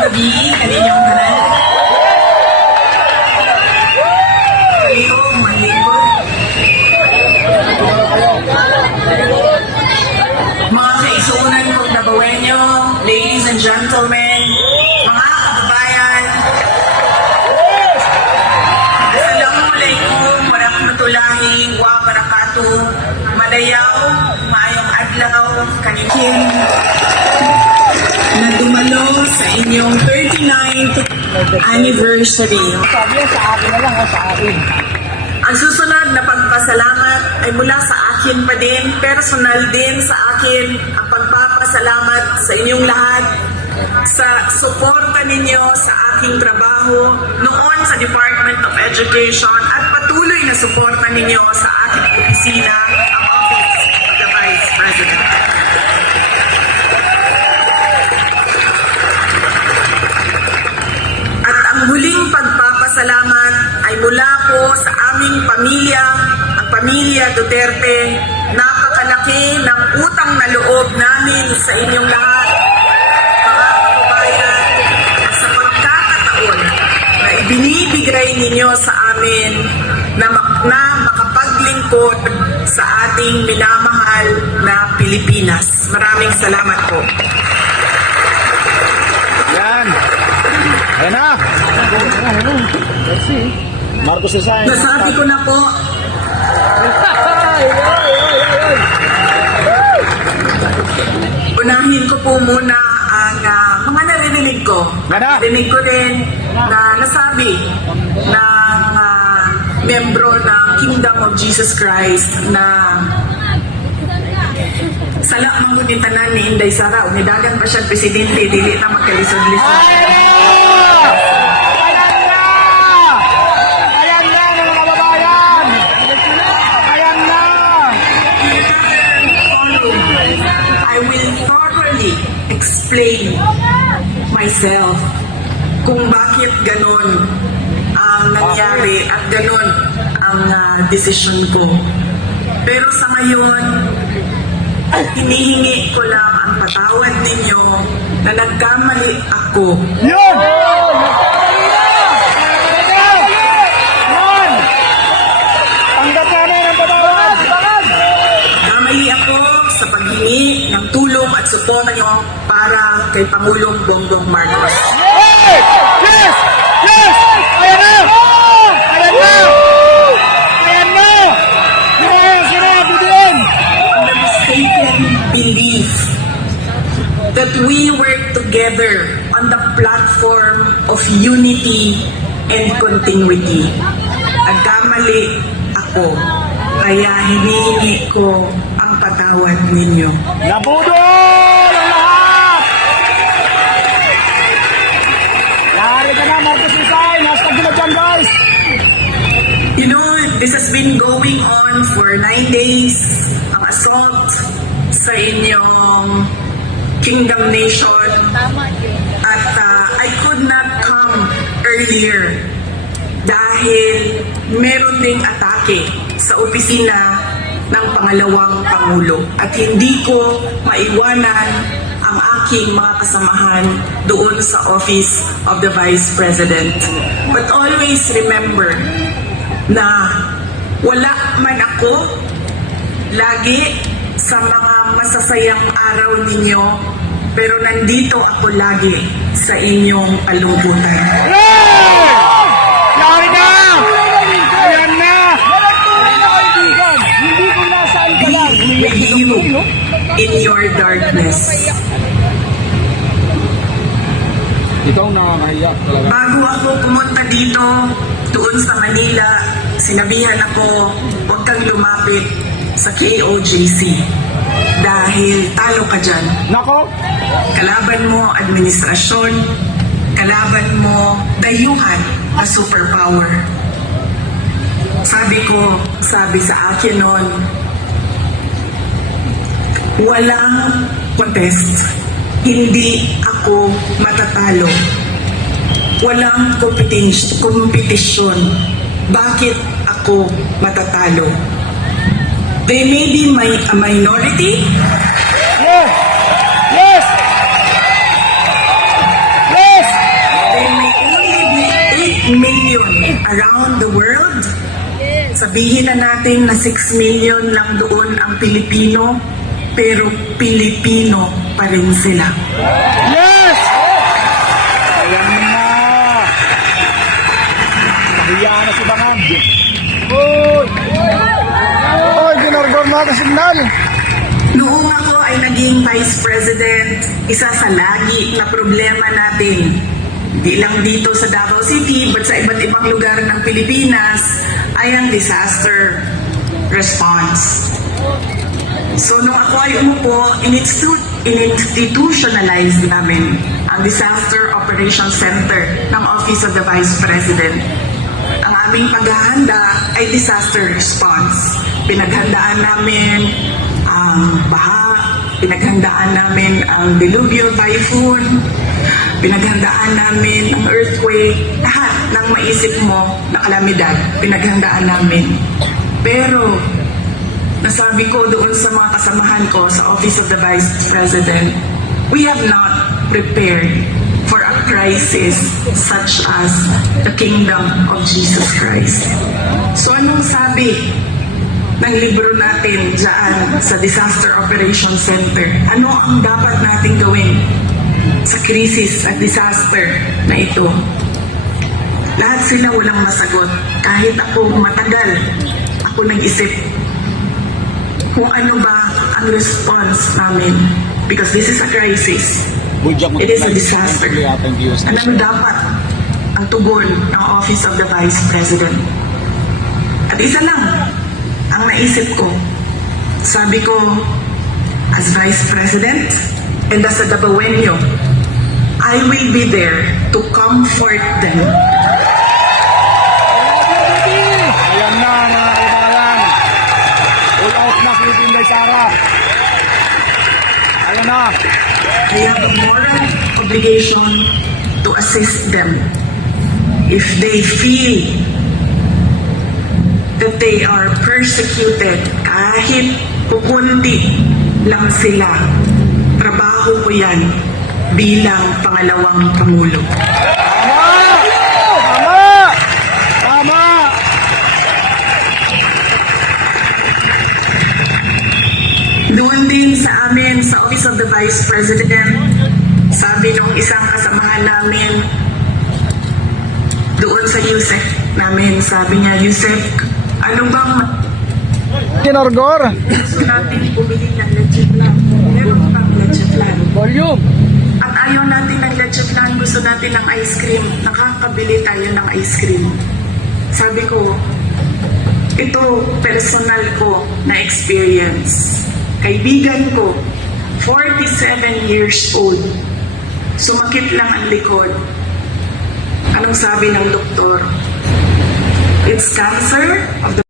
gabi kaninyong tanan. Kayong manlingkod. Mga kaisunan kong Dabawenyo, ladies and gentlemen, mga kababayan, Assalamualaikum warahmatullahi wabarakatuh. Madayaw, maayong adlaw, kanikin na dumalo sa inyong 39th anniversary. Sabi yan, sa akin na lang, sa akin. Ang susunod na pagpasalamat ay mula sa akin pa din, personal din sa akin ang pagpapasalamat sa inyong lahat sa suporta ninyo sa aking trabaho noon sa Department of Education at patuloy na suporta ninyo sa aking opisina, ang Office of the Vice President. At ang huling pagpapasalamat ay mula po sa aming pamilya, ang pamilya Duterte. Napakalaki ng utang na loob namin sa inyong lahat, mga kababayan, at sa pagkakataon na ibinibigay ninyo sa amin na makapaglingkod sa ating minamahal na Pilipinas. Maraming salamat po. Yan. Ayan na. Marcos Design. Nasabi ko na po, unahin ko po muna ang mga naririnig ko. Narinig ko din na nasabi ng membro ng Kingdom of Jesus Christ na sala manggunitanan ni Inday Sara. Unidagan pa siya presidente, dili na magkalisod-lisod. I will thoroughly explain myself kung bakit ganon ang nangyari at ganon ang desisyon ko. Pero sa ngayon, hinihingi ko lang ang patawad ninyo na nagkamali ako. Yun! Tanggap namin ang patawad! Kamali ako sa paghingi ng tulong at suporta nyo para kay Pangulong Bongbong Marcos. Yes! Yes! Yes! Ayan na! Ayan na! Ayan na! Sinabi din! The mistaken belief that we work together on the platform of unity and continuity. Nagkamali ako, kaya hinihingi ko ang patawad ninyo. Nabudol ang lahat! Lari ka na, Marcos Design! Hashtag nila dyan, guys! You know, this has been going on for 9 days. Ang assault sa inyong Kingdom Nation. At I could not come earlier dahil meron ding atake sa opisina ng pangalawang Pangulo. At hindi ko maiwanan ang aking mga kasamahan doon sa Office of the Vice President. But always remember na wala man ako lagi sa mga masasayang araw ninyo, pero nandito ako lagi sa inyong palungkutan. Lari na! Ayan na! Hindi ko nasaan ka lang. With you in your darkness. Ikaw nakakahiyak talaga. Bago ako pumunta dito, doon sa Manila, sinabihan ako, huwag kang lumapit sa KOJC dahil talo ka dyan. Nako! Kalaban mo administrasyon, kalaban mo dayuhan na superpower. Sabi sa akin noon, walang contest, hindi ako matatalo. Walang kompetisyon. Bakit ako matatalo? They may be a minority. Yes! Yes! Yes! around the world. Sabihin na natin na 6 million lang doon ang Pilipino, pero Pilipino pa rin sila. Yes! Ayan na. Nahiya na si Bangag. Oy! Oy, ginargor na ka signal. Noong ako ay naging Vice President, isa sa lagi na problema natin, di lang dito sa Davao City, but sa iba't ibang lugar ng Pilipinas, ay ang disaster response. So nung ako ay umupo, in-institutionalize namin ang Disaster Operations Center ng Office of the Vice President. Ang aming paghahanda ay disaster response. Pinaghandaan namin ang baha, pinaghandaan namin ang delubyo, typhoon, pinaghandaan namin ang earthquake, lahat ng maisip mo na kalamidad, pinaghandaan namin. Pero, nasabi ko doon sa mga kasamahan ko sa Office of the Vice President, we have not prepared for a crisis such as the Kingdom of Jesus Christ. So anong sabi ng libro natin dyan sa Disaster Operations Center? Ano ang dapat natin gawin sa krisis at disaster na ito? Lahat sila walang masagot. Kahit ako matagal, ako nag-isip kung ano ba ang response namin. Because this is a crisis. It is a disaster. Ano dapat ang tugon ng Office of the Vice President? At isa lang ang naisip ko. Sabi ko, as Vice President and as a Dabawenyo, I will be there to comfort them. Ayan na, mga kaibigan. All out na si Inday Sara. Ayan na. I have a moral obligation to assist them if they feel that they are persecuted, kahit kukunti lang sila. Trabaho ko yan bilang pangalawang Pangulo. Tama! Tama! Tama! Doon din sa amin, sa Office of the Vice President, sabi nung isang kasamahan namin, doon sa Yusek namin, sabi niya, Yusek, ano bang Ginargor. gusto natin bumili ng legit plan? Meron pang legit plan. Volume. At ayaw natin ng legit plan, gusto natin ng ice cream. Nakakabili tayo ng ice cream. Sabi ko, ito personal ko na experience. Kaibigan ko, 47 years old. Sumakit lang ang likod. Anong sabi ng doktor? It's cancer of the